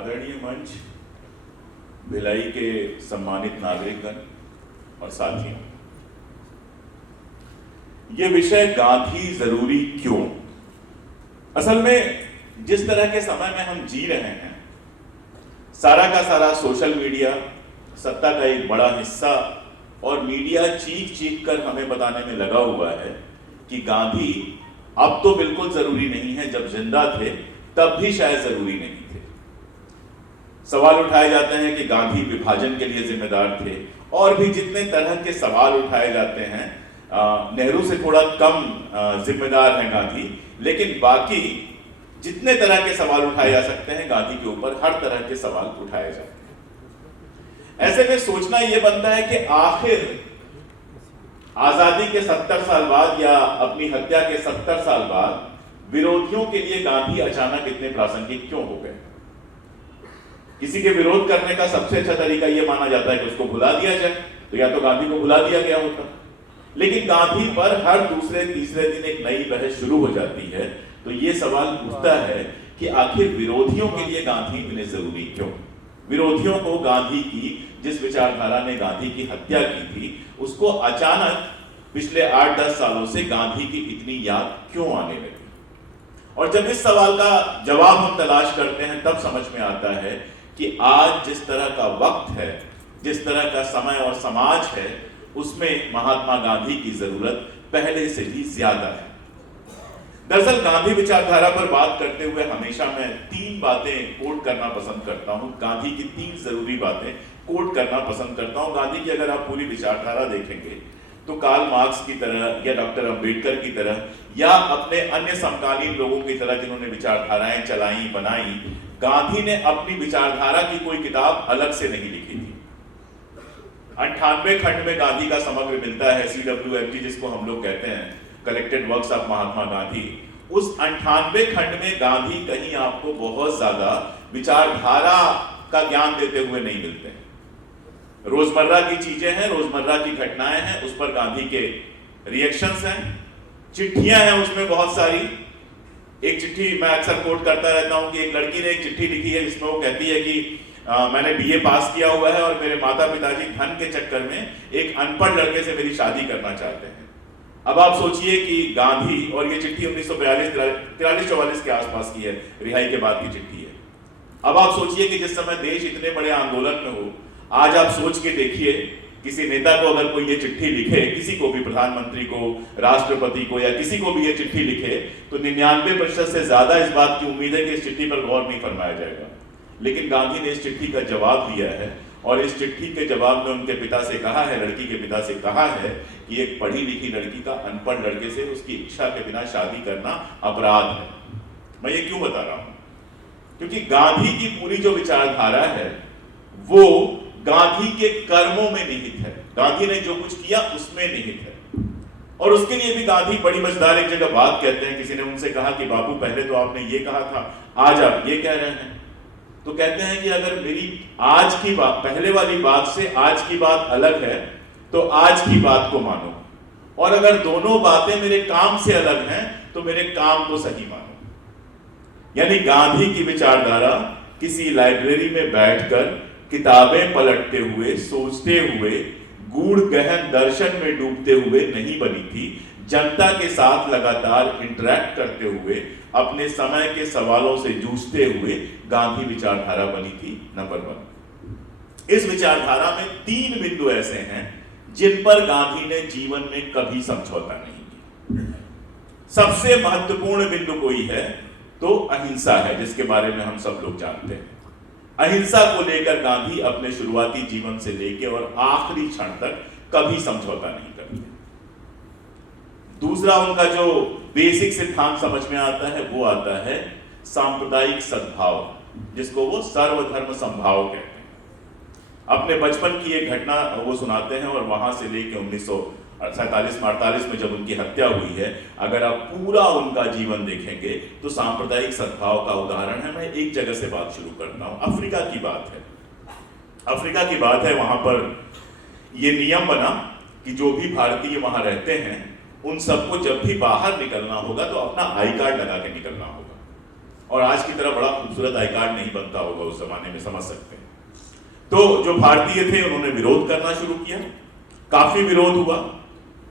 आदरणीय मंच, भिलाई के सम्मानित नागरिकगण और साथियों, ये विषय गांधी जरूरी क्यों। असल में जिस तरह के समय में हम जी रहे हैं, सारा का सारा सोशल मीडिया, सत्ता का एक बड़ा हिस्सा और मीडिया चीख चीख कर हमें बताने में लगा हुआ है कि गांधी अब तो बिल्कुल जरूरी नहीं है, जब जिंदा थे तब भी शायद जरूरी नहीं थे। सवाल उठाए जाते हैं कि गांधी विभाजन के लिए जिम्मेदार थे और भी जितने तरह के सवाल उठाए जाते हैं। नेहरू से थोड़ा कम जिम्मेदार हैं गांधी, लेकिन बाकी जितने तरह के सवाल उठाए जा सकते हैं गांधी के ऊपर हर तरह के सवाल उठाए जाते हैं। ऐसे में सोचना यह बनता है कि आखिर आजादी के 70 साल बाद या अपनी हत्या के 70 साल बाद विरोधियों के लिए गांधी अचानक इतने प्रासंगिक क्यों हो गए। किसी के विरोध करने का सबसे अच्छा तरीका यह माना जाता है कि उसको भुला दिया जाए, तो या तो गांधी को भुला दिया गया होता, लेकिन गांधी पर हर दूसरे तीसरे दिन एक नई बहस शुरू हो जाती है। तो यह सवाल उठता है कि आखिर विरोधियों के लिए गांधी इतने जरूरी क्यों। विरोधियों को गांधी की जिस विचारधारा ने गांधी की हत्या की थी, उसको अचानक पिछले 8-10 सालों से गांधी की इतनी याद क्यों आने लगी। और जब इस सवाल का जवाब हम तलाश करते हैं तब समझ में आता है कि आज जिस तरह का वक्त है, जिस तरह का समय और समाज है, उसमें महात्मा गांधी की जरूरत पहले से भी ज्यादा है। दरअसल गांधी विचारधारा पर बात करते हुए हमेशा मैं 3 बातें कोट करना पसंद करता हूं। गांधी की 3 जरूरी बातें कोट करना पसंद करता हूं। गांधी की अगर आप पूरी विचारधारा देखेंगे तो कार्ल मार्क्स की तरह या डॉक्टर अंबेडकर की तरह या अपने अन्य समकालीन लोगों की तरह जिन्होंने विचारधाराएं चलाई, बनाई, गांधी ने अपनी विचारधारा की कोई किताब अलग से नहीं लिखी थी। 98 खंड में गांधी का समग्र मिलता है, CWMG जिसको हम लोग कहते हैं, collected works of Mahatma Gandhi. उस 98 खंड में गांधी कहीं आपको बहुत ज्यादा विचारधारा का ज्ञान देते हुए नहीं मिलते हैं। रोजमर्रा की चीजें हैं, रोजमर्रा की घटनाएं हैं, उस पर गांधी के रिएक्शंस हैं, चिट्ठियां हैं उसमें बहुत सारी। एक चिट्ठी मैं अक्सर कोट करता रहता हूं कि एक लड़की ने एक चिट्ठी लिखी है जिसमें वो कहती है कि मैंने BA पास किया हुआ है और मेरे माता पिताजी धन के चक्कर में एक अनपढ़ लड़के से मेरी शादी करना चाहते हैं। अब आप सोचिए कि गांधी, और ये चिट्ठी 1943-44 के आसपास की है, रिहाई के बाद की चिट्ठी है। अब आप सोचिए कि जिस समय देश इतने बड़े आंदोलन में हो, आज आप सोच के देखिए किसी नेता को अगर कोई ये चिट्ठी लिखे, किसी को भी, प्रधानमंत्री को, राष्ट्रपति को, या किसी को भी ये चिट्ठी लिखे, तो 99% से ज्यादा इस बात की उम्मीद है कि इस चिट्ठी पर गौर नहीं फरमाया जाएगा। लेकिन गांधी ने इस चिट्ठी का जवाब दिया है और इस चिट्ठी के जवाब में उनके पिता से कहा है, लड़की के पिता से कहा है कि एक पढ़ी लिखी लड़की का अनपढ़ लड़के से उसकी इच्छा के बिना शादी करना अपराध है। मैं ये क्यों बता रहा हूं? क्योंकि गांधी की पूरी जो विचारधारा है वो गांधी के कर्मों में निहित है। गांधी ने जो कुछ किया उसमें निहित है। और उसके लिए भी गांधी बड़ी मजेदार एक जगह बात कहते हैं। किसी ने उनसे कहा कि बाबू पहले तो आपने ये कहा था, आज आप ये कह रहे हैं। तो कहते हैं कि अगर मेरी आज की बात पहले वाली बात से आज की बात अलग है तो आज की बात को मानो, और अगर दोनों बातें मेरे काम से अलग हैं तो मेरे काम को सही मानो। यानी गांधी की विचारधारा किसी लाइब्रेरी में बैठकर किताबें पलटते हुए, सोचते हुए, गूढ़ गहन दर्शन में डूबते हुए नहीं बनी थी। जनता के साथ लगातार इंटरैक्ट करते हुए, अपने समय के सवालों से जूझते हुए गांधी विचारधारा बनी थी। नंबर 1, इस विचारधारा में 3 बिंदु ऐसे हैं जिन पर गांधी ने जीवन में कभी समझौता नहीं किया। सबसे महत्वपूर्ण बिंदु कोई है तो अहिंसा है, जिसके बारे में हम सब लोग जानते हैं। अहिंसा को लेकर गांधी अपने शुरुआती जीवन से लेकर और आखिरी क्षण तक कभी समझौता नहीं करते। दूसरा उनका जो बेसिक सिद्धांत समझ में आता है वो आता है सांप्रदायिक सद्भाव, जिसको वो सर्वधर्म समभाव कहते हैं। अपने बचपन की एक घटना वो सुनाते हैं और वहां से लेकर 1947-48 में जब उनकी हत्या हुई है, अगर आप पूरा उनका जीवन देखेंगे तो सांप्रदायिक सद्भाव का उदाहरण है। मैं एक जगह से बात शुरू करता हूं, अफ्रीका की बात है। अफ्रीका की बात है, वहां पर यह नियम बना कि जो भी भारतीय वहां रहते हैं उन सबको जब भी बाहर निकलना होगा तो अपना आई कार्ड लगा के निकलना होगा। और आज की तरह बड़ा खूबसूरत आई कार्ड नहीं बनता होगा उस जमाने में, समझ सकते हैं। तो जो भारतीय थे उन्होंने विरोध करना शुरू किया, काफी विरोध हुआ।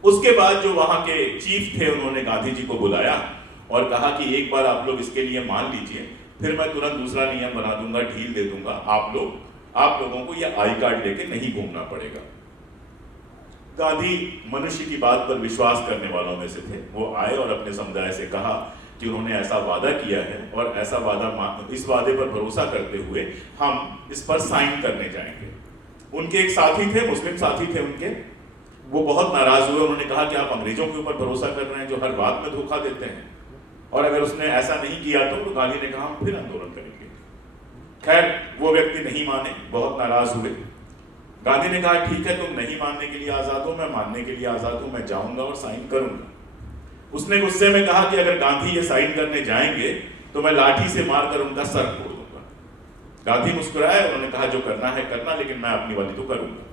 उसके बाद जो वहां के चीफ थे उन्होंने गांधी जी को बुलाया और कहा कि एक बार आप लोग इसके लिए मान लीजिए, फिर मैं तुरंत दूसरा नियम बना दूंगा, ढील दे दूंगा, आप लोगों को यह आई कार्ड लेके नहीं घूमना पड़ेगा। गांधी मनुष्य की बात पर विश्वास करने वालों में से थे। वो आए और अपने समुदाय से कहा कि उन्होंने ऐसा वादा किया है और ऐसा इस वादे पर भरोसा करते हुए हम इस पर साइन करने जाएंगे। उनके एक साथी थे, मुस्लिम साथी थे उनके, वो बहुत नाराज हुए। उन्होंने कहा कि आप अंग्रेजों के ऊपर भरोसा कर रहे हैं जो हर बात में धोखा देते हैं, और अगर उसने ऐसा नहीं किया तो गांधी ने कहा हम फिर आंदोलन करेंगे। खैर वो व्यक्ति नहीं माने, बहुत नाराज हुए। गांधी ने कहा ठीक है, तुम नहीं मानने के लिए आजाद हो, मैं मानने के लिए आजाद हूं, मैं जाऊंगा और साइन करूंगा। उसने गुस्से में कहा कि अगर गांधी ये साइन करने जाएंगे तो मैं लाठी से मारकर उनका सर फोड़ दूंगा। गांधी मुस्कुराए, उन्होंने कहा जो करना है करना, लेकिन मैं अपनी वाली तो करूंगा।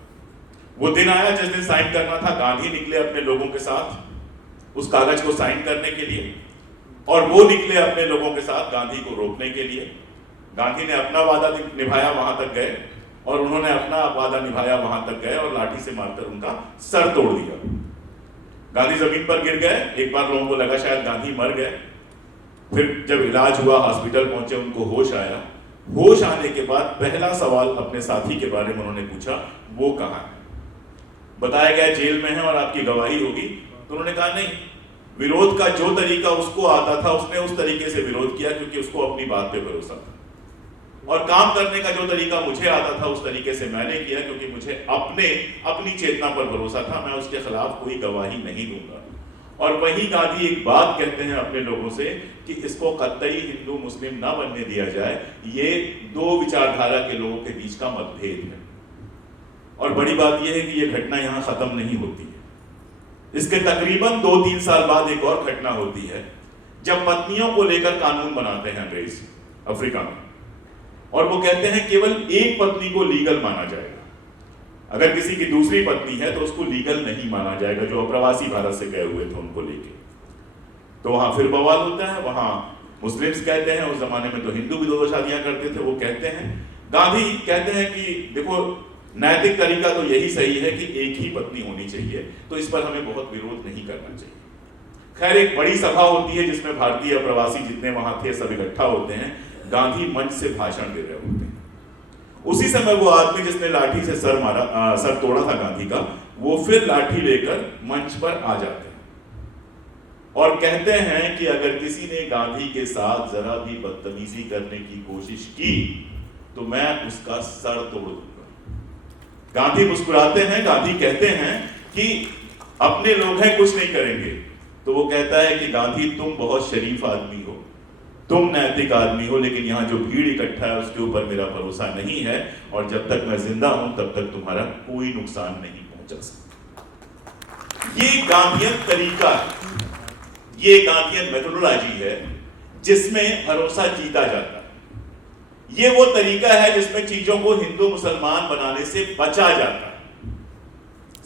वो दिन आया जिस दिन साइन करना था, गांधी निकले अपने लोगों के साथ उस कागज को साइन करने के लिए, और वो निकले अपने लोगों के साथ गांधी को रोकने के लिए। गांधी ने अपना वादा निभाया, वहां तक गए, और उन्होंने अपना वादा निभाया, वहां तक गए और लाठी से मारकर उनका सर तोड़ दिया। गांधी जमीन पर गिर गए। एक बार लोगों को लगा शायद गांधी मर गए। फिर जब इलाज हुआ, हॉस्पिटल पहुंचे, उनको होश आया। होश आने के बाद पहला सवाल अपने साथी के बारे में उन्होंने पूछा, वो कहां है? बताया गया जेल में है और आपकी गवाही होगी। तो उन्होंने कहा नहीं, विरोध का जो तरीका उसको आता था उसने उस तरीके से विरोध किया क्योंकि उसको अपनी बात पे भरोसा था, और काम करने का जो तरीका मुझे आता था उस तरीके से मैंने किया क्योंकि मुझे अपनी चेतना पर भरोसा था। मैं उसके खिलाफ कोई गवाही नहीं दूंगा। और वही गांधी एक बात कहते हैं अपने लोगों से कि इसको कतई हिंदू मुस्लिम ना बनने दिया जाए, ये दो विचारधारा के लोगों के बीच का मतभेद है। और बड़ी बात यह है कि यह घटना यहां खत्म नहीं होती है। इसके तकरीबन 2-3 साल बाद एक और घटना होती है जब पत्नियों को लेकर कानून बनाते हैं अंग्रेज अफ्रीका में, और वो कहते हैं केवल एक पत्नी को लीगल माना जाएगा। अगर किसी की दूसरी पत्नी है तो उसको लीगल नहीं माना जाएगा, जो अप्रवासी भारत से गए हुए थे उनको लेके। तो वहां फिर बवाल होता है। वहां मुस्लिम्स कहते हैं, उस जमाने में तो हिंदू भी 2 शादियां करते थे, वो कहते हैं, गांधी कहते हैं कि देखो नैतिक तरीका तो यही सही है कि एक ही पत्नी होनी चाहिए, तो इस पर हमें बहुत विरोध नहीं करना चाहिए। खैर एक बड़ी सभा होती है जिसमें भारतीय प्रवासी जितने वहां थे सब इकट्ठा होते हैं। गांधी मंच से भाषण दे रहे होते हैं। उसी समय वो आदमी जिसने लाठी से सर तोड़ा था गांधी का, वो फिर लाठी लेकर मंच पर आ जाते हैं और कहते हैं कि अगर किसी ने गांधी के साथ जरा भी बदतमीजी करने की कोशिश की तो मैं उसका सर तोड़ दूंगा। गांधी मुस्कुराते हैं। गांधी कहते हैं कि अपने लोग हैं, कुछ नहीं करेंगे। तो वो कहता है कि गांधी तुम बहुत शरीफ आदमी हो, तुम नैतिक आदमी हो, लेकिन यहाँ जो भीड़ इकट्ठा है उसके ऊपर मेरा भरोसा नहीं है, और जब तक मैं जिंदा हूं तब तक तुम्हारा कोई नुकसान नहीं पहुंचा सकता। ये गांधीयन तरीका है, ये गांधीयन मेथोडोलॉजी है जिसमें भरोसा जीता जाता है। ये वो तरीका है जिसमें चीजों को हिंदू मुसलमान बनाने से बचा जाता है।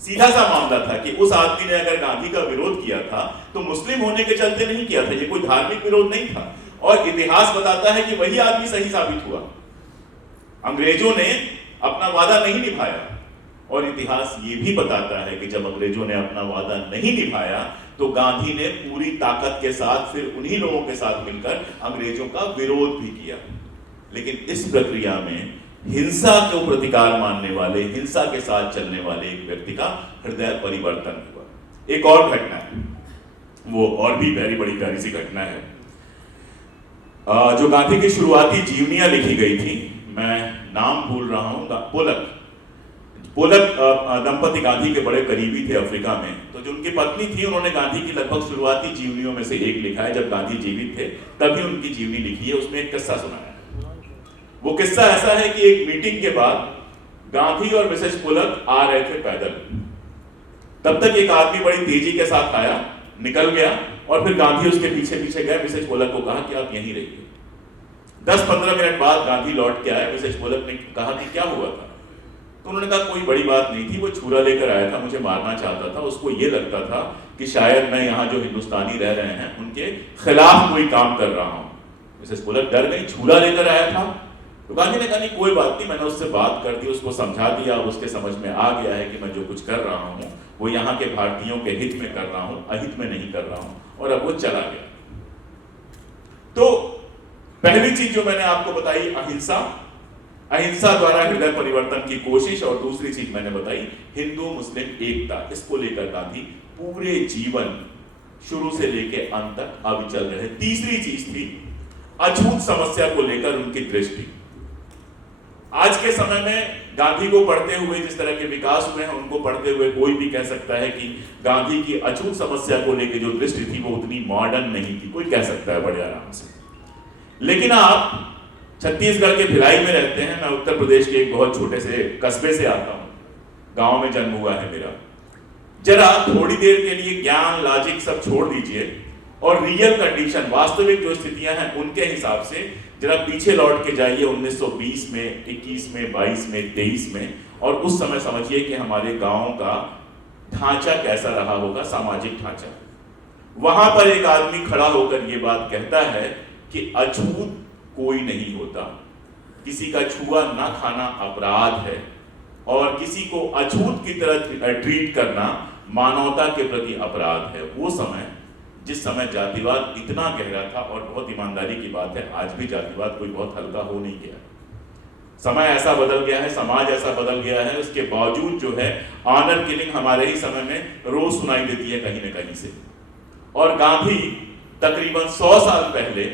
सीधा सा मामला था कि उस आदमी ने अगर गांधी का विरोध किया था तो मुस्लिम होने के चलते नहीं किया था, ये कोई धार्मिक विरोध नहीं था। और इतिहास बताता है कि वही आदमी सही साबित हुआ। अंग्रेजों ने अपना वादा नहीं निभाया, और इतिहास ये भी बताता है कि जब अंग्रेजों ने अपना वादा नहीं निभाया तो गांधी ने पूरी ताकत के साथ फिर उन्हीं लोगों के साथ मिलकर अंग्रेजों का विरोध भी किया। लेकिन इस प्रक्रिया में हिंसा को प्रतिकार मानने वाले, हिंसा के साथ चलने वाले एक व्यक्ति का हृदय परिवर्तन हुआ। एक और घटना है, वो और भी बड़ी प्यारी सी घटना है। जो गांधी की शुरुआती जीवनियां लिखी गई थी, मैं नाम भूल रहा हूं, पोलक दंपति गांधी के बड़े करीबी थे अफ्रीका में। तो जो उनकी पत्नी थी उन्होंने गांधी की लगभग शुरुआती जीवनियों में से एक लिखा है। जब गांधी जीवित थे तभी उनकी जीवनी लिखी है। उसमें एक किस्सा सुनाया। वो किस्सा ऐसा है कि एक मीटिंग के बाद गांधी और मिसेस पोलक आ रहे थे पैदल। तब तक एक आदमी बड़ी तेजी के साथ आया, निकल गया, और फिर गांधी उसके पीछे पीछे गए। मिसेस पोलक को कहा कि आप यहीं रहिए। 10-15 मिनट बाद गांधी लौट के आए। मिसेस पोलक ने कहा कि क्या हुआ था? तो उन्होंने कहा कोई बड़ी बात नहीं थी, वो छुरा लेकर आया था, मुझे मारना चाहता था। उसको ये लगता था कि शायद मैं यहाँ जो हिंदुस्तानी रह रहे हैं उनके खिलाफ कोई काम कर रहा हूँ। मिसेस पुलक डर गई, झूला लेकर आया था। तो गांधी ने कहा नहीं कोई बात नहीं, मैंने उससे बात कर दी, उसको समझा दिया, अब उसके समझ में आ गया है कि मैं जो कुछ कर रहा हूं वो यहाँ के भारतीयों के हित में कर रहा हूं, अहित में नहीं कर रहा हूं, और अब वो चला गया। तो पहली चीज जो मैंने आपको बताई अहिंसा, अहिंसा द्वारा हृदय परिवर्तन की कोशिश, और दूसरी चीज मैंने बताई हिंदू मुस्लिम एकता। इसको लेकर गांधी पूरे जीवन शुरू से लेकर अंत तक अविचल रहे। तीसरी चीज थी अछूत समस्या को लेकर उनकी दृष्टि। आज के समय में गांधी को पढ़ते हुए जिस तरह के विकास हुए हैं, उनको पढ़ते हुए कोई भी कह सकता है कि गांधी की अछूत समस्या को लेकर जो दृष्टि थी वो उतनी मॉडर्न नहीं थी, कोई कह सकता है बड़े आराम से। लेकिन आप छत्तीसगढ़ के भिलाई में रहते हैं, मैं उत्तर प्रदेश के एक बहुत छोटे से कस्बे से आता हूं, गांव में जन्म हुआ है मेरा। जरा थोड़ी देर के लिए ज्ञान लॉजिक सब छोड़ दीजिए और रियल कंडीशन, वास्तविक जो स्थितियां हैं उनके हिसाब से जरा पीछे लौट के जाइए 1920 में, 21 में, 22 में, 23 में, और उस समय समझिए कि हमारे गांव का ढांचा कैसा रहा होगा, सामाजिक ढांचा। वहां पर एक आदमी खड़ा होकर यह बात कहता है कि अछूत कोई नहीं होता, किसी का छुआ ना खाना अपराध है, और किसी को अछूत की तरह ट्रीट करना मानवता के प्रति अपराध है। वो समय जिस समय जातिवाद इतना गहरा था, और बहुत ईमानदारी की बात है आज भी जातिवाद कोई बहुत हल्का हो नहीं गया, समय ऐसा बदल गया है, समाज ऐसा बदल गया है, उसके बावजूद जो है ऑनर किलिंग हमारे ही समय में रोज सुनाई देती है कहीं न कहीं से। और गांधी तकरीबन 100 साल पहले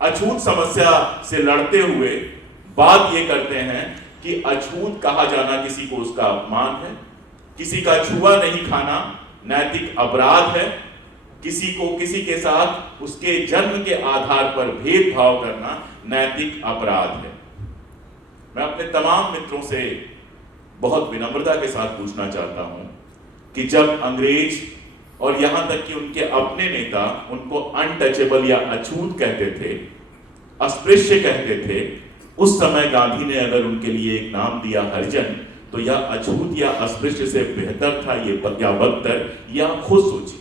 अछूत समस्या से लड़ते हुए बात ये करते हैं कि अछूत कहा जाना किसी को उसका अपमान है, किसी का छुआ नहीं खाना नैतिक अपराध है, किसी को किसी के साथ उसके जन्म के आधार पर भेदभाव करना नैतिक अपराध है। मैं अपने तमाम मित्रों से बहुत विनम्रता के साथ पूछना चाहता हूं कि जब अंग्रेज और यहां तक कि उनके अपने नेता उनको अनटचेबल या अछूत कहते थे, अस्पृश्य कहते थे, उस समय गांधी ने अगर उनके लिए एक नाम दिया हरिजन, तो यह अछूत या अस्पृश्य से बेहतर था ये या बदतर, या खुद सोचिए।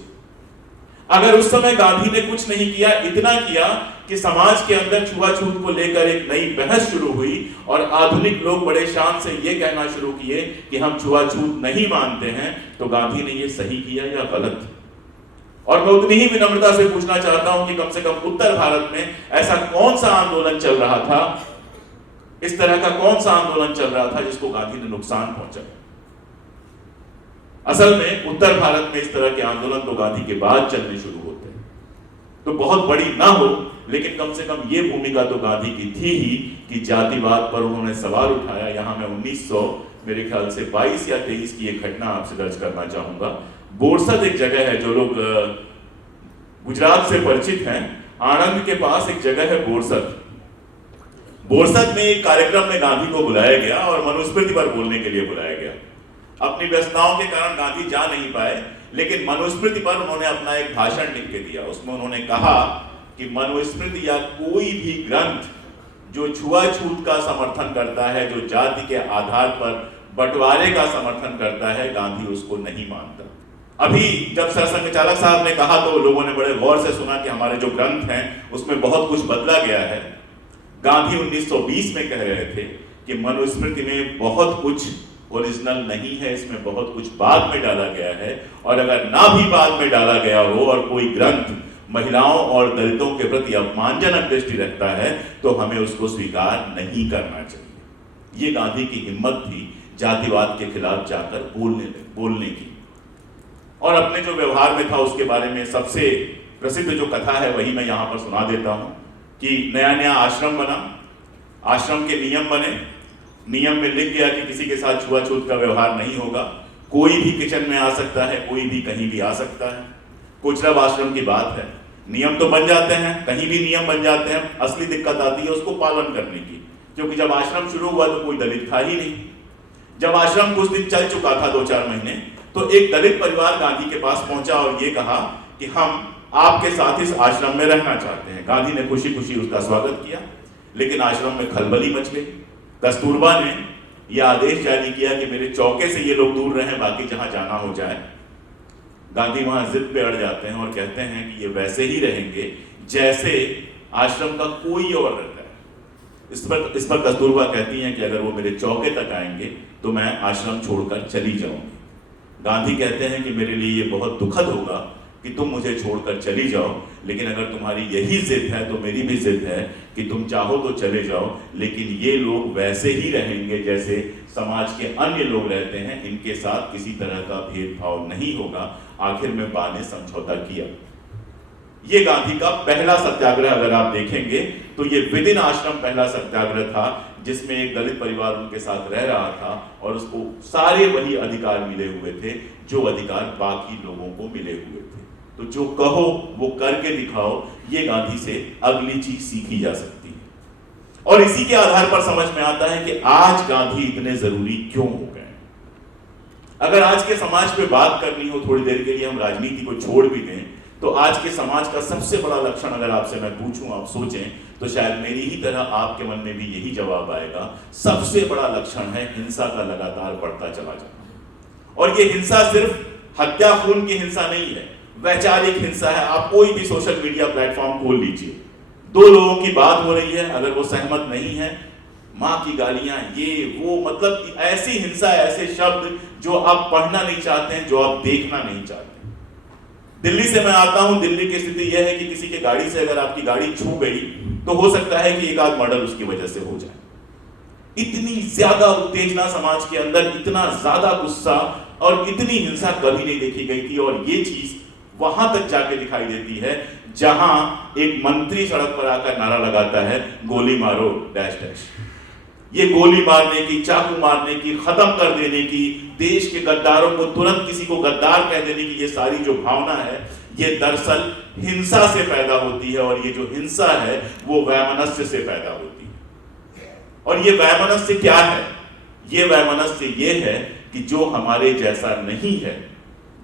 अगर उस समय गांधी ने कुछ नहीं किया, इतना किया कि समाज के अंदर छुआछूत को लेकर एक नई बहस शुरू हुई और आधुनिक लोग बड़े शान से यह कहना शुरू किए कि हम छुआछूत नहीं मानते हैं, तो गांधी ने यह सही किया या गलत? और मैं उतनी ही विनम्रता से पूछना चाहता हूं कि कम से कम उत्तर भारत में ऐसा कौन सा आंदोलन चल रहा था, इस तरह का कौन सा आंदोलन चल रहा था जिसको गांधी ने नुकसान पहुंचा? असल में उत्तर भारत में इस तरह के आंदोलन तो गांधी के बाद चलने शुरू होते हैं, तो बहुत बड़ी ना हो, लेकिन कम से कम ये भूमिका तो गांधी की थी ही कि जातिवाद पर उन्होंने सवाल उठाया। यहां मैं 1900 मेरे ख्याल से 22 या 23 की एक घटना आपसे दर्ज करना चाहूंगा। बोरसद एक जगह है, जो लोग गुजरात से परिचित हैं, आणंद के पास एक जगह है बोरसद। बोरसद में एक कार्यक्रम में गांधी को बुलाया गया और मनुस्मृति पर बोलने के लिए बुलाया गया। अपनी व्यस्तताओं के कारण गांधी जा नहीं पाए, लेकिन मनुस्मृति पर उन्होंने अपना एक भाषण लिख के दिया। उसमें उन्होंने कहा कि मनुस्मृति या कोई भी ग्रंथ जो छुआछूत का समर्थन करता है, जो जाति के आधार पर बंटवारे का समर्थन करता है, गांधी उसको नहीं मानता। अभी जब सरसंघचालक साहब ने कहा तो लोगों ने बड़े गौर से सुना कि हमारे जो ग्रंथ हैं उसमें बहुत कुछ बदला गया है। गांधी 1920 में कह रहे थे कि मनुस्मृति में बहुत कुछ ओरिजिनल नहीं है, इसमें बहुत कुछ बाद में डाला गया है, और अगर ना भी बाद में डाला गया हो और कोई ग्रंथ महिलाओं और दलितों के प्रति अपमानजनक दृष्टि रखता है तो हमें उसको स्वीकार नहीं करना चाहिए। ये गांधी की हिम्मत थी जातिवाद के खिलाफ जाकर बोलने की। और अपने जो व्यवहार में था उसके बारे में सबसे प्रसिद्ध जो कथा है वही मैं यहाँ पर सुना देता हूँ कि नया नया आश्रम बना, आश्रम के नियम बने, नियम में लिख गया कि किसी के साथ छुआछूत का व्यवहार नहीं होगा, कोई भी किचन में आ सकता है, कोई भी कहीं भी आ सकता है। कुछ रब आश्रम की बात है, नियम तो बन जाते हैं, कहीं भी नियम बन जाते हैं, असली दिक्कत आती है उसको पालन करने की, क्योंकि जब आश्रम शुरू हुआ तो कोई दलित था ही नहीं। जब आश्रम कुछ दिन चल चुका था, 2-4 महीने, तो एक दलित परिवार गांधी के पास पहुंचा और ये कहा कि हम आपके साथ इस आश्रम में रहना चाहते हैं। गांधी ने खुशी खुशी उसका स्वागत किया, लेकिन आश्रम में खलबली मच गई। कस्तूरबा ने यह आदेश जारी किया कि मेरे चौके से ये लोग दूर रहें, बाकी जहां जाना हो जाए। गांधी वहां जिद पे अड़ जाते हैं और कहते हैं कि ये वैसे ही रहेंगे जैसे आश्रम का कोई और रहता है। इस पर कस्तूरबा कहती हैं कि अगर वो मेरे चौके तक आएंगे तो मैं आश्रम छोड़कर चली जाऊंगी। गांधी कहते हैं कि मेरे लिए ये बहुत दुखद होगा कि तुम मुझे छोड़कर चली जाओ, लेकिन अगर तुम्हारी यही जिद है तो मेरी भी जिद है कि तुम चाहो तो चले जाओ, लेकिन ये लोग वैसे ही रहेंगे जैसे समाज के अन्य लोग रहते हैं, इनके साथ किसी तरह का भेदभाव नहीं होगा। आखिर में बा ने समझौता किया। ये गांधी का पहला सत्याग्रह अगर आप देखेंगे तो ये विदिन आश्रम पहला सत्याग्रह था, जिसमें एक दलित परिवार उनके साथ रह रहा था और उसको सारे वही अधिकार मिले हुए थे जो अधिकार बाकी लोगों को मिले हुए थे। तो जो कहो वो करके दिखाओ, ये गांधी से अगली चीज सीखी जा सकती है। और इसी के आधार पर समझ में आता है कि आज गांधी इतने जरूरी क्यों हो गए। अगर आज के समाज पे बात करनी हो, थोड़ी देर के लिए हम राजनीति को छोड़ भी दें, तो आज के समाज का सबसे बड़ा लक्षण अगर आपसे मैं पूछूं, आप सोचें, तो शायद मेरी ही तरह आपके मन में भी यही जवाब आएगा। सबसे बड़ा लक्षण है हिंसा का लगातार बढ़ता चला जाना। और ये हिंसा सिर्फ हत्या खून की हिंसा नहीं है, वैचारिक हिंसा है। आप कोई भी सोशल मीडिया प्लेटफॉर्म खोल लीजिए, दो लोगों की बात हो रही है, अगर वो सहमत नहीं है, माँ की गालियां, ये वो, मतलब ऐसी हिंसा, ऐसे शब्द जो आप पढ़ना नहीं चाहते हैं, जो आप देखना नहीं चाहते। दिल्ली से मैं आता हूं, दिल्ली की स्थिति यह है कि किसी के गाड़ी से अगर आपकी गाड़ी छू गई तो हो सकता है कि एक आध मर्डर उसकी वजह से हो जाए। इतनी ज्यादा उत्तेजना समाज के अंदर, इतना ज्यादा गुस्सा और इतनी हिंसा कभी नहीं देखी गई थी। और ये चीज वहां तक जाके दिखाई देती है जहां एक मंत्री सड़क पर आकर नारा लगाता है, गोली मारो डैश डैश। ये गोली मारने की, चाकू मारने की, खत्म कर देने की, देश के गद्दारों को तुरंत किसी को गद्दार कह देने की, ये सारी जो भावना है, ये दरअसल हिंसा से पैदा होती है। और ये जो हिंसा है वो वैमनस्य से पैदा होती है। और ये वैमनस्य क्या है? ये वैमनस्य ये है कि जो हमारे जैसा नहीं है,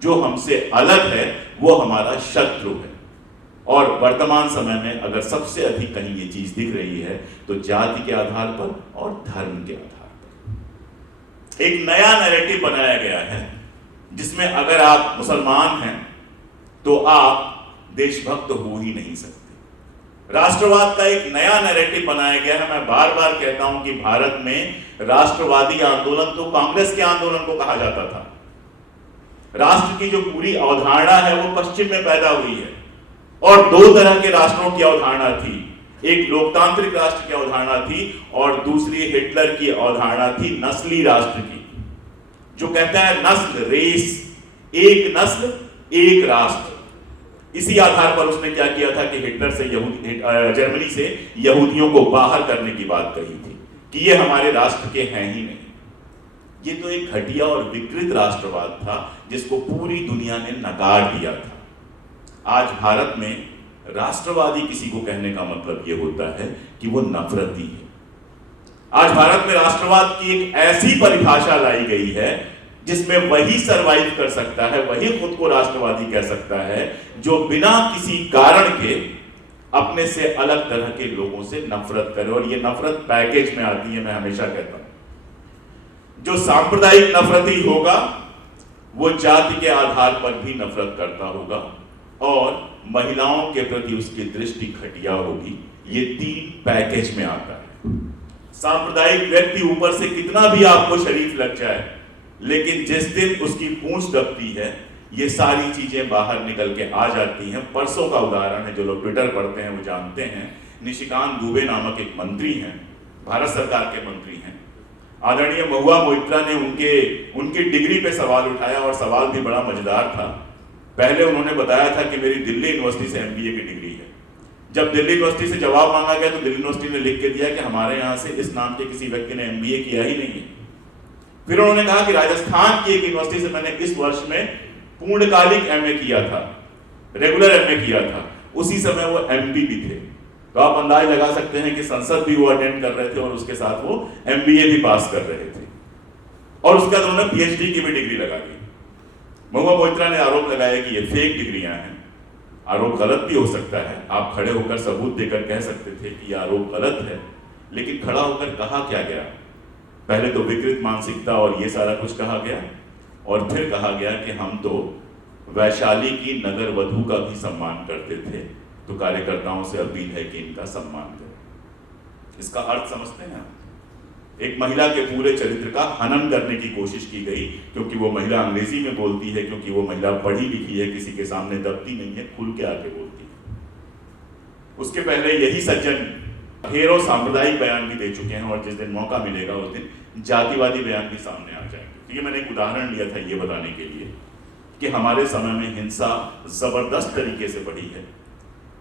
जो हमसे अलग है, वो हमारा शत्रु है। और वर्तमान समय में अगर सबसे अधिक कहीं ये चीज दिख रही है तो जाति के आधार पर और धर्म के आधार पर एक नया नैरेटिव बनाया गया है, जिसमें अगर आप मुसलमान हैं तो आप देशभक्त हो ही नहीं सकते। राष्ट्रवाद का एक नया नैरेटिव बनाया गया है। मैं बार बार कहता हूं कि भारत में राष्ट्रवादी आंदोलन तो कांग्रेस के आंदोलन को कहा जाता था। राष्ट्र की जो पूरी अवधारणा है वो पश्चिम में पैदा हुई है। और दो तरह के राष्ट्रों की अवधारणा थी, एक लोकतांत्रिक राष्ट्र की अवधारणा थी और दूसरी हिटलर की अवधारणा थी नस्ली राष्ट्र की, जो कहता है नस्ल, रेस, एक नस्ल एक राष्ट्र। इसी आधार पर उसने क्या किया था कि हिटलर से जर्मनी से यहूदियों को बाहर करने की बात कही थी कि ये हमारे राष्ट्र के हैं ही नहीं। ये तो एक घटिया और विकृत राष्ट्रवाद था जिसको पूरी दुनिया ने नकार दिया था। आज भारत में राष्ट्रवादी किसी को कहने का मतलब यह होता है कि वो नफरती है। आज भारत में राष्ट्रवाद की एक ऐसी परिभाषा लाई गई है जिसमें वही सरवाइव कर सकता है, वही खुद को राष्ट्रवादी कह सकता है जो बिना किसी कारण के अपने से अलग तरह के लोगों से नफरत करे। और ये नफरत पैकेज में आती है। मैं हमेशा कहता हूं जो सांप्रदायिक नफरती होगा वो जाति के आधार पर भी नफरत करता होगा और महिलाओं के प्रति उसकी दृष्टि घटिया होगी। ये तीन पैकेज में आता है। सांप्रदायिक व्यक्ति ऊपर से कितना भी आपको शरीफ लग जाए, लेकिन जिस दिन उसकी पूंछ दबती है ये सारी चीजें बाहर निकल के आ जाती हैं। परसों का उदाहरण है, जो लोग ट्विटर पढ़ते हैं वो जानते हैं। निशिकांत दुबे नामक एक मंत्री हैं, भारत सरकार के मंत्री हैं। आदरणीय महुआ मोइत्रा ने उनकी डिग्री पे सवाल उठाया और सवाल भी बड़ा मजेदार था। पहले उन्होंने बताया था कि मेरी दिल्ली यूनिवर्सिटी से एमबीए की डिग्री है। जब दिल्ली यूनिवर्सिटी से जवाब मांगा गया तो दिल्ली यूनिवर्सिटी ने लिख के दिया कि हमारे यहाँ से इस नाम के किसी व्यक्ति ने एमबीए किया ही नहीं है। फिर उन्होंने कहा कि राजस्थान की एक यूनिवर्सिटी से मैंने इस वर्ष में पूर्णकालिक एमए किया था, रेगुलर एमए किया था। उसी समय वो एमपी भी थे। तो आप अंदाज लगा सकते हैं कि संसद भी वो अटेंड कर रहे थे और उसके साथ वो एमबीए भी पास कर रहे थे। और उसके बाद उन्होंने पीएचडी की भी डिग्री लगा दी। महुआ मोइत्रा ने आरोप लगाया कि ये फेक डिग्रियां हैं। आरोप गलत भी हो सकता है, आप खड़े होकर सबूत देकर कह सकते थे कि ये आरोप गलत है, लेकिन खड़ा होकर कहा क्या गया? पहले तो विकृत मानसिकता और ये सारा कुछ कहा गया और फिर कहा गया कि हम तो वैशाली की नगर वधू का भी सम्मान करते थे, तो कार्यकर्ताओं से अपील है कि इनका सम्मान करें। इसका अर्थ समझते हैं आप? एक महिला के पूरे चरित्र का हनन करने की कोशिश की गई, क्योंकि वो महिला अंग्रेजी में बोलती है, क्योंकि वो महिला पढ़ी लिखी है, किसी के सामने दबती नहीं है, खुल के आके बोलती है। उसके पहले यही सज्जन ढेरों सांप्रदायिक बयान भी दे चुके हैं, और जिस दिन मौका मिलेगा उस दिन जातिवादी बयान भी सामने आ जाएंगे। तो ये मैंने एक उदाहरण लिया था ये बताने के लिए कि हमारे समय में हिंसा जबरदस्त तरीके से बढ़ी है।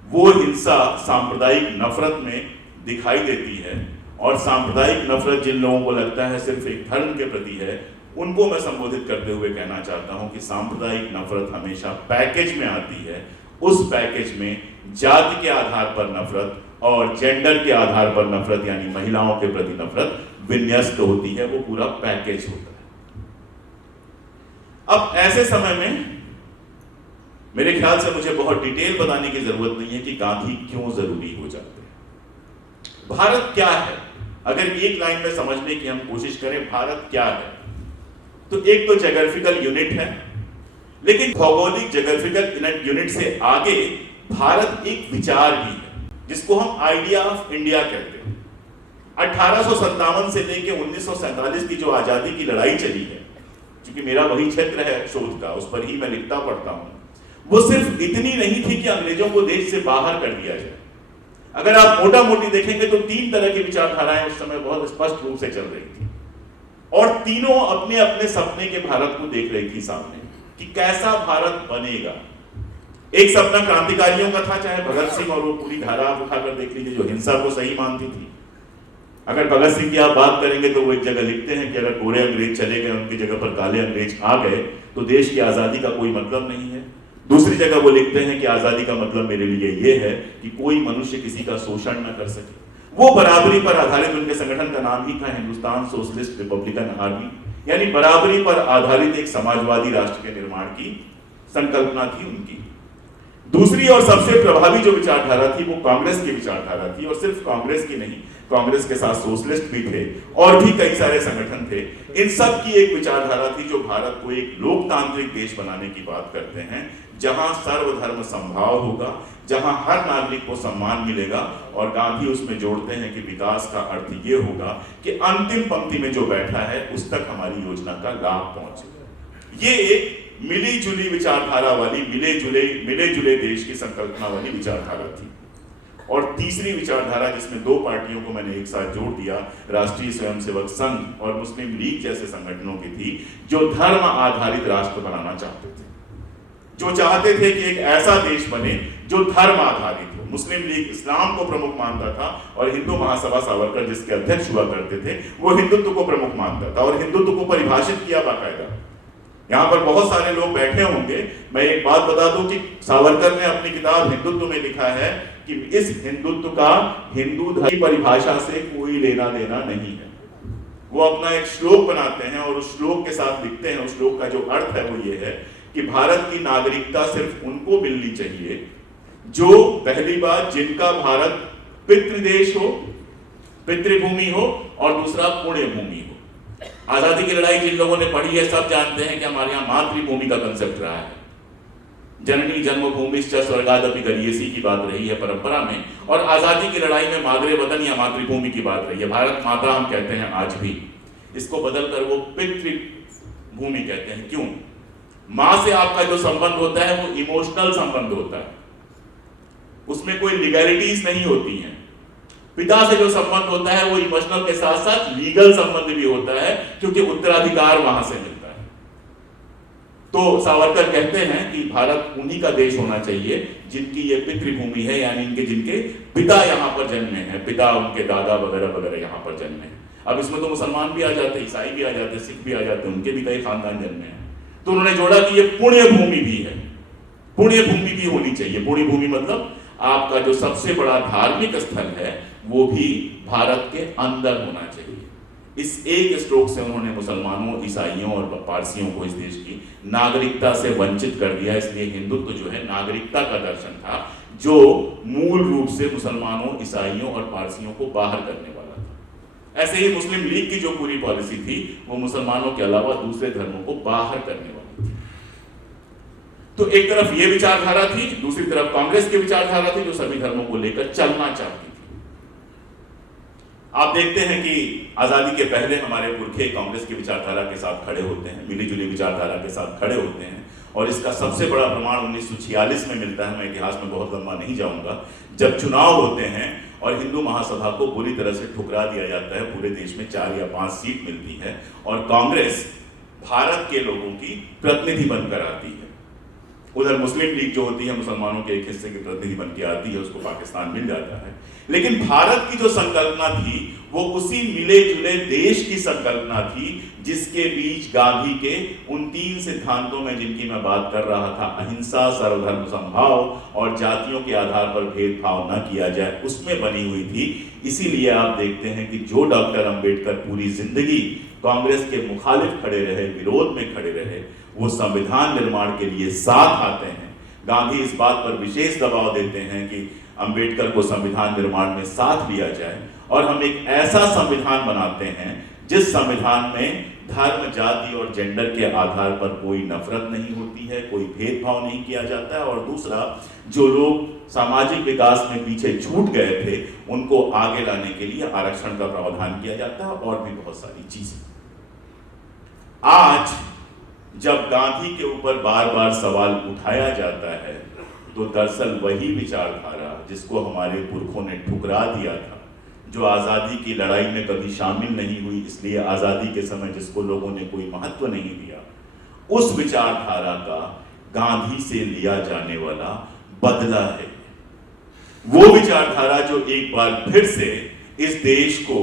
वो हिंसा सांप्रदायिक नफरत में दिखाई देती है, और सांप्रदायिक नफरत जिन लोगों को लगता है सिर्फ एक धर्म के प्रति है, उनको मैं संबोधित करते हुए कहना चाहता हूं कि सांप्रदायिक नफरत हमेशा पैकेज में आती है। उस पैकेज में जाति के आधार पर नफरत और जेंडर के आधार पर नफरत, यानी महिलाओं के प्रति नफरत विन्यस्त होती है। वो पूरा पैकेज होता है। अब ऐसे समय में मेरे ख्याल से मुझे बहुत डिटेल बताने की जरूरत नहीं है कि गांधी क्यों जरूरी हो जाते हैं। भारत क्या है, अगर एक लाइन में समझने की हम कोशिश करें, भारत क्या है, तो एक तो ज्योग्राफिकल यूनिट है, लेकिन भौगोलिक ज्योग्राफिकल यूनिट से आगे भारत एक विचार भी है, जिसको हम आइडिया ऑफ इंडिया कहते हैं। 1857 से लेकर 1947 की जो आजादी की लड़ाई चली है, क्योंकि मेरा वही क्षेत्र है शोध का, उस पर ही मैं लिखता पढ़ता हूं, वो सिर्फ इतनी नहीं थी कि अंग्रेजों को देश से बाहर कर दिया जाए। अगर आप मोटा मोटी देखेंगे तो 3 तरह की विचारधाराएं उस समय बहुत स्पष्ट रूप से चल रही थी, और तीनों अपने अपने सपने के भारत को देख रही थी सामने कि कैसा भारत बनेगा। एक सपना क्रांतिकारियों का था, चाहे भगत सिंह, और वो पूरी धारा आप उठाकर देख लीजिए, जो हिंसा को सही मानती थी। अगर भगत सिंह की आप बात करेंगे तो वो एक जगह लिखते हैं कि अगर गोरे अंग्रेज चले गए, उनकी जगह पर काले अंग्रेज आ गए, तो देश की आजादी का कोई मतलब नहीं है। दूसरी जगह वो लिखते हैं कि आजादी का मतलब मेरे लिए ये है कि कोई मनुष्य किसी का शोषण न कर सके। वो बराबरी पर आधारित, उनके संगठन का नाम ही था हिंदुस्तान सोशलिस्ट रिपब्लिकन आर्मी, यानी बराबरी पर आधारित एक समाजवादी राष्ट्र के निर्माण की संकल्पना थी उनकी। दूसरी और सबसे प्रभावी जो विचारधारा थी वो कांग्रेस की विचारधारा थी, और सिर्फ कांग्रेस की नहीं, कांग्रेस के साथ सोशलिस्ट भी थे और भी कई सारे संगठन थे। इन सब की एक विचारधारा थी जो भारत को एक लोकतांत्रिक देश बनाने की बात करते हैं, जहां सर्वधर्म समभाव होगा, जहां हर नागरिक को सम्मान मिलेगा, और गांधी उसमें जोड़ते हैं कि विकास का अर्थ ये होगा कि अंतिम पंक्ति में जो बैठा है उस तक हमारी योजना का लाभ पहुंचे। ये एक मिली जुली विचारधारा वाली, मिले जुले देश की संकल्पना वाली विचारधारा थी। और तीसरी विचारधारा जिसमें 2 पार्टियों को मैंने एक साथ जोड़ दिया, राष्ट्रीय स्वयंसेवक संघ और मुस्लिम लीग जैसे संगठनों की थी, जो धर्म आधारित राष्ट्र बनाना चाहते थे, जो चाहते थे कि एक ऐसा देश बने जो धर्म आधारित हो। मुस्लिम लीग इस्लाम को प्रमुख मानता था, और हिंदू महासभा सावरकर जिसके अध्यक्ष हुआ करते थे, वो हिंदुत्व को प्रमुख मानता था, और हिंदुत्व को परिभाषित किया बाकायदा। यहाँ पर बहुत सारे लोग बैठे होंगे, मैं एक बात बता दूं कि सावरकर ने अपनी किताब हिंदुत्व में लिखा है कि इस हिंदुत्व का हिंदू धर्म की परिभाषा से कोई लेना देना नहीं है। वो अपना एक श्लोक बनाते हैं और उस श्लोक के साथ लिखते हैं, उस श्लोक का जो अर्थ है वो ये है कि भारत की नागरिकता सिर्फ उनको मिलनी चाहिए जो, पहली बात, जिनका भारत पितृदेश हो, पितृभूमि हो, और दूसरा पुण्य भूमि हो। आजादी की लड़ाई जिन लोगों ने पढ़ी है सब जानते हैं कि हमारे यहाँ मातृभूमि का कंसेप्ट रहा है। जननी जन्मभूमिश्च स्वर्गादपि गरीयसी की बात रही है परंपरा में, और आजादी की लड़ाई में मादरे वतन या मातृभूमि की बात रही है। भारत माता हम कहते हैं आज भी, इसको बदलकर वो पितृभूमि कहते हैं। क्यों? मां से आपका जो संबंध होता है वो इमोशनल संबंध होता है, उसमें कोई लीगैलिटीज नहीं होती हैं। पिता से जो संबंध होता है वो इमोशनल के साथ साथ लीगल संबंध भी होता है, क्योंकि उत्तराधिकार वहां से मिलता है। तो सावरकर कहते हैं कि भारत उन्हीं का देश होना चाहिए जिनकी ये पितृभूमि है, यानी इनके जिनके पिता यहाँ पर जन्मे हैं, पिता उनके दादा वगैरह वगैरह यहाँ पर जन्मे हैं। अब इसमें तो मुसलमान भी आ जाते, ईसाई भी आ जाते, सिख भी आ जाते, उनके भी कई खानदान जन्मे हैं। तो उन्होंने जोड़ा कि ये पुण्य भूमि भी है, पुण्य भूमि भी होनी चाहिए। पुण्य भूमि मतलब आपका जो सबसे बड़ा धार्मिक स्थल है वो भी भारत के अंदर होना चाहिए। इस एक स्ट्रोक से उन्होंने मुसलमानों, ईसाइयों और पारसियों को इस देश की नागरिकता से वंचित कर दिया। इसलिए हिंदुत्व जो है नागरिकता का दर्शन था, जो मूल रूप से मुसलमानों, ईसाइयों और पारसियों को बाहर करने वाला था। ऐसे ही मुस्लिम लीग की जो पूरी पॉलिसी थी वो मुसलमानों के अलावा दूसरे धर्मों को बाहर करने वाली थी। तो एक तरफ ये विचारधारा थी, दूसरी तरफ कांग्रेस की विचारधारा थी जो सभी धर्मों को लेकर चलना चाहती थी। आप देखते हैं कि आजादी के पहले हमारे पुरखे कांग्रेस की विचारधारा के साथ खड़े होते हैं, मिलीजुली विचारधारा के साथ खड़े होते हैं, और इसका सबसे बड़ा प्रमाण 1946 में मिलता है। मैं इतिहास में बहुत लंबा नहीं जाऊंगा, जब चुनाव होते हैं और हिंदू महासभा को बुरी तरह से ठुकरा दिया जाता है, पूरे देश में 4 या 5 सीट मिलती है और कांग्रेस भारत के लोगों की प्रतिनिधि बनकर आती है। उधर मुस्लिम लीग जो होती है मुसलमानों के एक हिस्से की प्रतिनिधि बन के आती है, उसको पाकिस्तान मिल जाता है। लेकिन भारत की जो संकल्पना थी वो उसी मिले जुले देश की संकल्पना थी जिसके बीच गांधी के उन 3 सिद्धांतों में जिनकी मैं बात कर रहा था, अहिंसा, सर्वधर्म समभाव और जातियों के आधार पर भेदभाव न किया जाए, उसमें बनी हुई थी। इसीलिए आप देखते हैं कि जो डॉक्टर अंबेडकर पूरी जिंदगी कांग्रेस के मुखालिफ खड़े रहे, विरोध में खड़े रहे, वो संविधान निर्माण के लिए साथ आते हैं। गांधी इस बात पर विशेष दबाव देते हैं कि अंबेडकर को संविधान निर्माण में साथ लिया जाए और हम एक ऐसा संविधान बनाते हैं जिस संविधान में धर्म, जाति और जेंडर के आधार पर कोई नफरत नहीं होती है, कोई भेदभाव नहीं किया जाता है, और दूसरा, जो लोग सामाजिक विकास में पीछे छूट गए थे उनको आगे लाने के लिए आरक्षण का प्रावधान किया जाता है और भी बहुत सारी चीजें। आज जब गांधी के ऊपर बार बार सवाल उठाया जाता है तो दरअसल वही विचारधारा जिसको हमारे पुरखों ने ठुकरा दिया था, जो आज़ादी की लड़ाई में कभी शामिल नहीं हुई, इसलिए आज़ादी के समय जिसको लोगों ने कोई महत्व नहीं दिया, उस विचारधारा का गांधी से लिया जाने वाला बदला है। वो विचारधारा जो एक बार फिर से इस देश को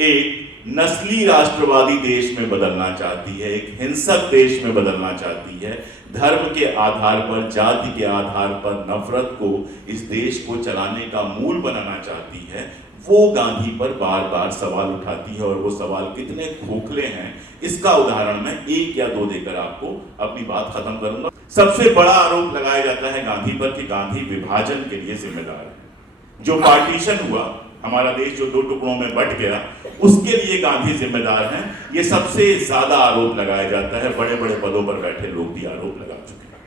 एक नस्ली राष्ट्रवादी देश में बदलना चाहती है, एक हिंसक देश में बदलना चाहती है, धर्म के आधार पर, जाति के आधार पर नफरत को इस देश को चलाने का मूल बनाना चाहती है, वो गांधी पर बार बार सवाल उठाती है। और वो सवाल कितने खोखले हैं इसका उदाहरण मैं 1 या 2 देकर आपको अपनी बात खत्म करूंगा। सबसे बड़ा आरोप लगाया जाता है गांधी पर कि गांधी विभाजन के लिए जिम्मेदार है। जो पार्टीशन हुआ, हमारा देश जो 2 टुकड़ों में बट गया, उसके लिए गांधी जिम्मेदार हैं। ये सबसे ज्यादा आरोप लगाया जाता है, बड़े बड़े पदों पर बैठे लोग भी आरोप लगा चुके हैं।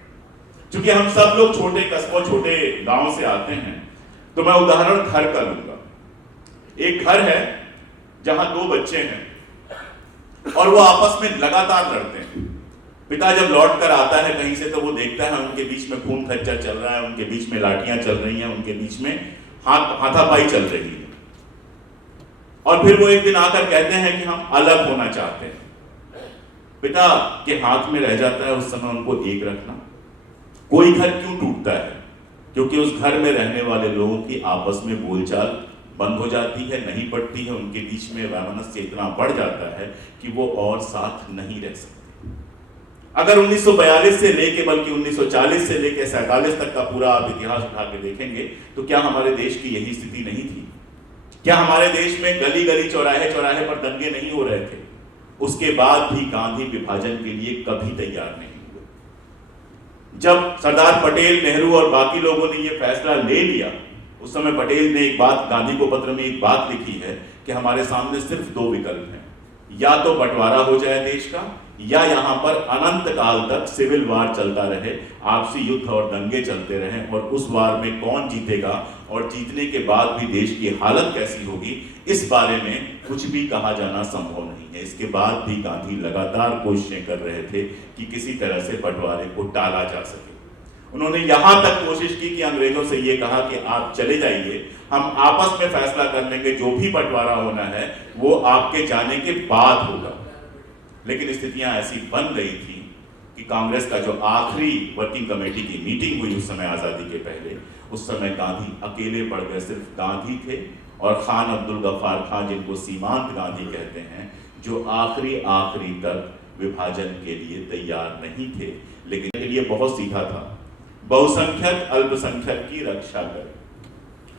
क्योंकि हम सब लोग छोटे कस्बों, छोटे गांव से आते हैं, तो मैं उदाहरण घर का लूंगा। एक घर है जहां 2 बच्चे हैं और वो आपस में लगातार लड़ते हैं। पिता जब लौट कर आता है कहीं से तो वो देखता है उनके बीच में खून खच्चर चल रहा है, उनके बीच में लाठियां चल रही हैं, उनके बीच में हाथापाई चल रही है, और फिर वो एक दिन आकर कहते हैं कि हम अलग होना चाहते हैं। पिता के हाथ में रह जाता है उस समय उनको एक रखना। कोई घर क्यों टूटता है? क्योंकि उस घर में रहने वाले लोगों की आपस में बोलचाल बंद हो जाती है, नहीं पड़ती है, उनके बीच में वैमनस्य इतना बढ़ जाता है कि वो और साथ नहीं रह सकते। अगर 1942 से लेके बल्कि 1940 से लेके 47 तक का पूरा आप इतिहास उठा के देखेंगे तो क्या हमारे देश की यही स्थिति नहीं थी? क्या हमारे देश में गली गली, चौराहे चौराहे पर दंगे नहीं हो रहे थे? उसके बाद भी गांधी विभाजन के लिए कभी तैयार नहीं हुए। जब सरदार पटेल, नेहरू और बाकी लोगों ने यह फैसला ले लिया, उस समय पटेल ने एक बात, गांधी को पत्र में एक बात लिखी है कि हमारे सामने सिर्फ 2 विकल्प हैं, या तो बंटवारा हो जाए देश का, या यहां पर अनंत काल तक सिविल वार चलता रहे, आपसी युद्ध और दंगे चलते रहें, और उस वार में कौन जीतेगा और जीतने के बाद भी देश की हालत कैसी होगी, इस बारे में कुछ भी कहा जाना संभव नहीं है। इसके बाद भी गांधी लगातार कोशिशें कर रहे थे कि किसी तरह से बंटवारे को टाला जा सके। उन्होंने यहां तक कोशिश की कि अंग्रेजों से यह कहा कि आप चले जाइए, हम आपस में फैसला कर लेंगे, जो भी बंटवारा होना है वो आपके जाने के बाद होगा। लेकिन स्थितियां ऐसी बन गई थी कि कांग्रेस का जो आखिरी वर्किंग कमेटी की मीटिंग हुई उस समय आजादी के पहले, उस समय गांधी अकेले पड़ गए। सिर्फ गांधी थे और खान अब्दुल गफ्फार खान, जिनको सीमांत गांधी कहते हैं, जो आखिरी तक विभाजन के लिए तैयार नहीं थे। लेकिन के लिए बहुत सीधा था, बहुसंख्यक अल्पसंख्यक की रक्षा करें।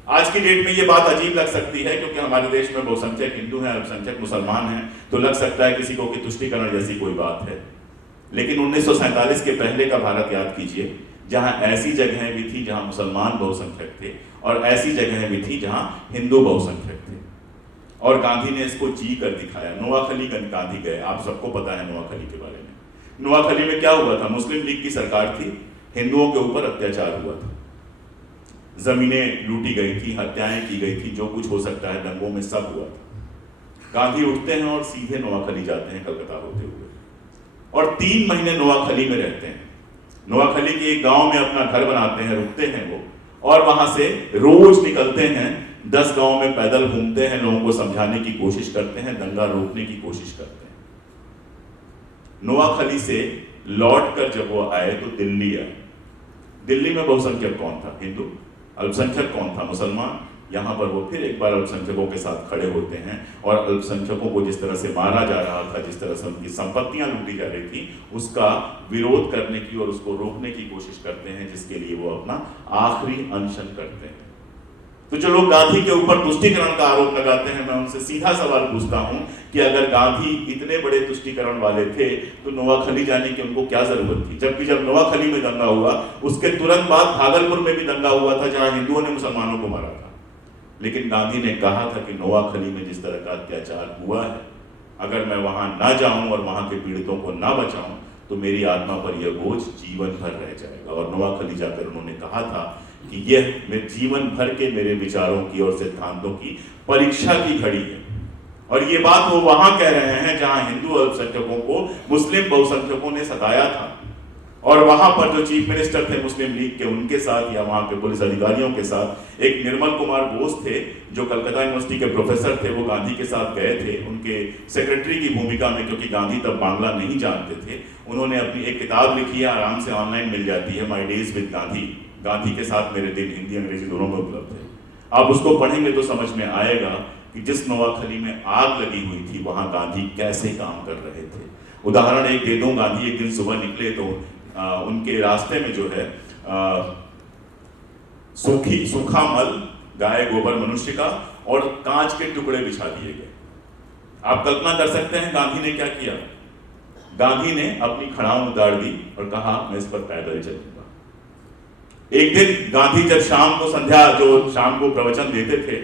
आज की डेट में ये बात अजीब लग सकती है क्योंकि हमारे देश में बहुसंख्यक हिंदू हैं, अल्पसंख्यक मुसलमान हैं, तो लग सकता है किसी को कि तुष्टीकरण जैसी कोई बात है। लेकिन 1947 के पहले का भारत याद कीजिए, जहां ऐसी जगहें भी थी जहां मुसलमान बहुसंख्यक थे और ऐसी जगहें भी थी जहां हिंदू बहुसंख्यक थे, और गांधी ने इसको जी कर दिखाया। नोआखली गांधी गए, आप सबको पता है नोआखली के बारे में। नोआखली में क्या हुआ था? मुस्लिम लीग की सरकार थी, हिंदुओं के ऊपर अत्याचार हुआ था, जमीनें लूटी गई थी, हत्याएं की गई थी, जो कुछ हो सकता है दंगों में सब हुआ था। गांधी उठते हैं और सीधे नोआखली जाते हैं कलकत्ता होते हुए, और 3 महीने नोआखली में रहते हैं। नोआखली के एक गांव में अपना घर बनाते हैं, रुकते हैं वो, और वहां से रोज निकलते हैं, 10 गांव में पैदल घूमते हैं, लोगों को समझाने की कोशिश करते हैं, दंगा रोकने की कोशिश करते हैं। नोआखली से लौटकर जब वो आए तो दिल्ली आए। दिल्ली में बहुसंख्यक कौन था? हिंदू। अल्पसंख्यक कौन था? मुसलमान। यहाँ पर वो फिर एक बार अल्पसंख्यकों के साथ खड़े होते हैं, और अल्पसंख्यकों को जिस तरह से मारा जा रहा था, जिस तरह से उनकी संपत्तियां लूटी जा रही थी, उसका विरोध करने की और उसको रोकने की कोशिश करते हैं, जिसके लिए वो अपना आखिरी अनशन करते हैं। तो जो लोग गांधी के ऊपर तुष्टीकरण का आरोप लगाते हैं, मैं उनसे सीधा सवाल पूछता हूं कि अगर गांधी इतने बड़े तुष्टीकरण वाले थे तो नोआखली जाने की उनको क्या जरूरत थी? जबकि जब नोआखली में दंगा हुआ, उसके तुरंत बाद भागलपुर में भी दंगा हुआ था, जहां हिंदुओं ने मुसलमानों को मारा था। लेकिन गांधी ने कहा था कि नोआखली में जिस तरह का अत्याचार हुआ है, अगर मैं वहां ना जाऊं और वहां के पीड़ितों को ना बचाऊं तो मेरी आत्मा पर यह बोझ जीवन भर रह जाएगा। और नोआखली जाकर उन्होंने कहा था कि यह मेरे जीवन भर के मेरे विचारों की और सिद्धांतों की परीक्षा की घड़ी है। और ये बात वो वहां कह रहे हैं जहां हिंदू अल्पसंख्यकों को मुस्लिम बहुसंख्यकों ने सताया था, और वहां पर जो चीफ मिनिस्टर थे मुस्लिम लीग के, उनके साथ या वहां के पुलिस अधिकारियों के साथ एक निर्मल कुमार बोस थे, जो कलकत्ता यूनिवर्सिटी के प्रोफेसर थे, वो गांधी के साथ गए थे उनके सेक्रेटरी की भूमिका में, क्योंकि गांधी तब बांग्ला नहीं जानते थे। उन्होंने अपनी एक किताब लिखी है, आराम से ऑनलाइन मिल जाती है, my days with Gandhi, Gandhi के साथ मेरे दिन, हिंदी अंग्रेजी दोनों में उपलब्ध है। आप उसको पढ़ेंगे तो समझ में आएगा कि जिस नोआखली में आग लगी हुई थी, वहां गांधी कैसे काम कर रहे थे। उदाहरण एक दे दूं, गांधी एक दिन सुबह निकले तो उनके रास्ते में जो है सूखा मल, गाय गोबर मनुष्य का, और कांच के टुकड़े बिछा दिए गए। आप कल्पना कर सकते हैं गांधी ने क्या किया? गांधी ने अपनी खड़ाऊं उतार दी और कहा मैं इस पर पैदल चलूंगा। एक दिन गांधी जब शाम को संध्या, जो शाम को प्रवचन देते थे,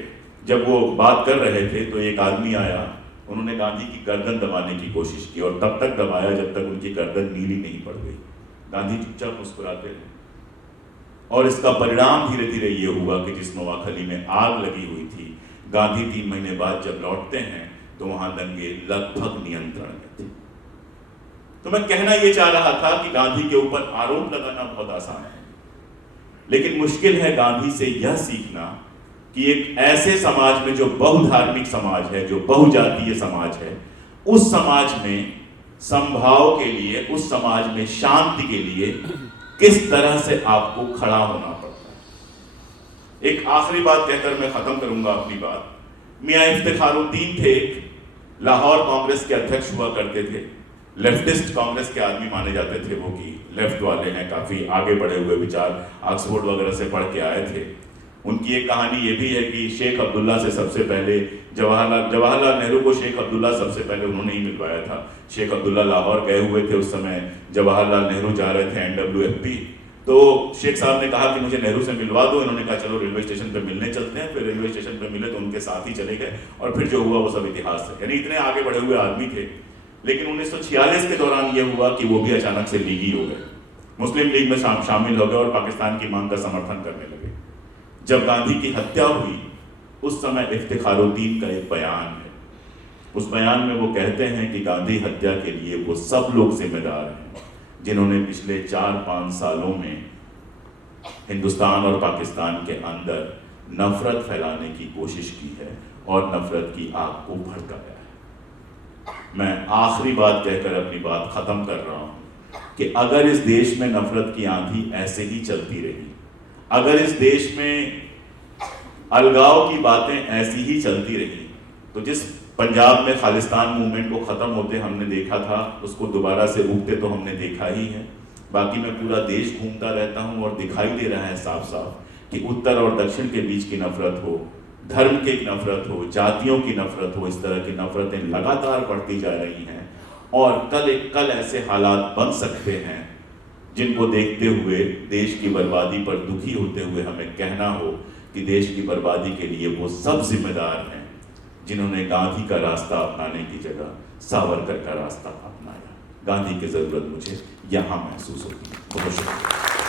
जब वो बात कर रहे थे, तो एक आदमी आया, उन्होंने गांधी की गर्दन दबाने की कोशिश की, और तब तक दबाया जब तक उनकी गर्दन नीली नहीं पड़ गई। गांधी चुपचाप मुस्कुराते रहे, और इसका परिणाम धीरे धीरे ये हुआ कि जिस नोआखली में आग लगी हुई थी, गांधी 3 महीने बाद जब लौटते हैं तो वहां दंगे लगभग नियंत्रण में थे। तो मैं कहना यह चाह रहा था कि गांधी के ऊपर आरोप लगाना बहुत आसान है, लेकिन मुश्किल है गांधी से यह सीखना कि एक ऐसे समाज में जो बहुधार्मिक समाज है, जो बहुजातीय समाज है, उस समाज में संभाव के लिए, उस समाज में शांति के लिए किस तरह से आपको खड़ा होना पड़ता है। एक आखिरी बात कहकर मैं खत्म करूंगा अपनी बात। मियां इफ्तिखारुद्दीन थे, लाहौर कांग्रेस के अध्यक्ष हुआ करते थे, लेफ्टिस्ट कांग्रेस के आदमी माने जाते थे वो, कि लेफ्ट वाले हैं, काफी आगे बढ़े हुए विचार, ऑक्सफोर्ड वगैरह से पढ़ के आए थे। उनकी एक कहानी ये भी है कि शेख अब्दुल्ला से सबसे पहले जवाहरलाल नेहरू को शेख अब्दुल्ला सबसे पहले उन्होंने ही मिलवाया था। शेख अब्दुल्ला लाहौर गए हुए थे, उस समय जवाहरलाल नेहरू जा रहे थे NWFP, तो शेख साहब ने कहा कि मुझे नेहरू से मिलवा दो। इन्होंने कहा चलो रेलवे स्टेशन पे मिलने चलते हैं। फिर रेलवे स्टेशन पे मिले तो उनके साथ ही चले गए, और फिर जो हुआ वो सब इतिहास है। यानी इतने आगे बढ़े हुए आदमी थे। लेकिन 1946 के दौरान ये हुआ कि वो भी अचानक से लीगी हो गए, मुस्लिम लीग में शामिल हो गए और पाकिस्तान की मांग का समर्थन करने लगे। जब गांधी की हत्या हुई, उस समय इफ्तिखारुद्दीन का एक बयान है। उस बयान में वो कहते हैं कि गांधी हत्या के लिए वो सब लोग जिम्मेदार हैं जिन्होंने पिछले 4-5 सालों में हिंदुस्तान और पाकिस्तान के अंदर नफरत फैलाने की कोशिश की है और नफरत की आग को भड़काया है। मैं आखिरी बात कहकर अपनी बात खत्म कर रहा हूं कि अगर इस देश में नफरत की आंधी ऐसे ही चलती रही, अगर इस देश में अलगाव की बातें ऐसी ही चलती रही, तो जिस पंजाब में खालिस्तान मूवमेंट को खत्म होते हमने देखा था, उसको दोबारा से उगते तो हमने देखा ही है। बाकी मैं पूरा देश घूमता रहता हूं और दिखाई दे रहा है साफ साफ कि उत्तर और दक्षिण के बीच की नफरत हो, धर्म की नफरत हो, जातियों की नफरत हो, इस तरह की नफरतें लगातार बढ़ती जा रही हैं। और कल ऐसे हालात बन सकते हैं जिनको देखते हुए देश की बर्बादी पर दुखी होते हुए हमें कहना हो कि देश की बर्बादी के लिए वो सब जिम्मेदार हैं जिन्होंने गांधी का रास्ता अपनाने की जगह सावरकर का रास्ता अपनाया। गांधी की जरूरत मुझे यहां महसूस होती है। बहुत शुक्रिया।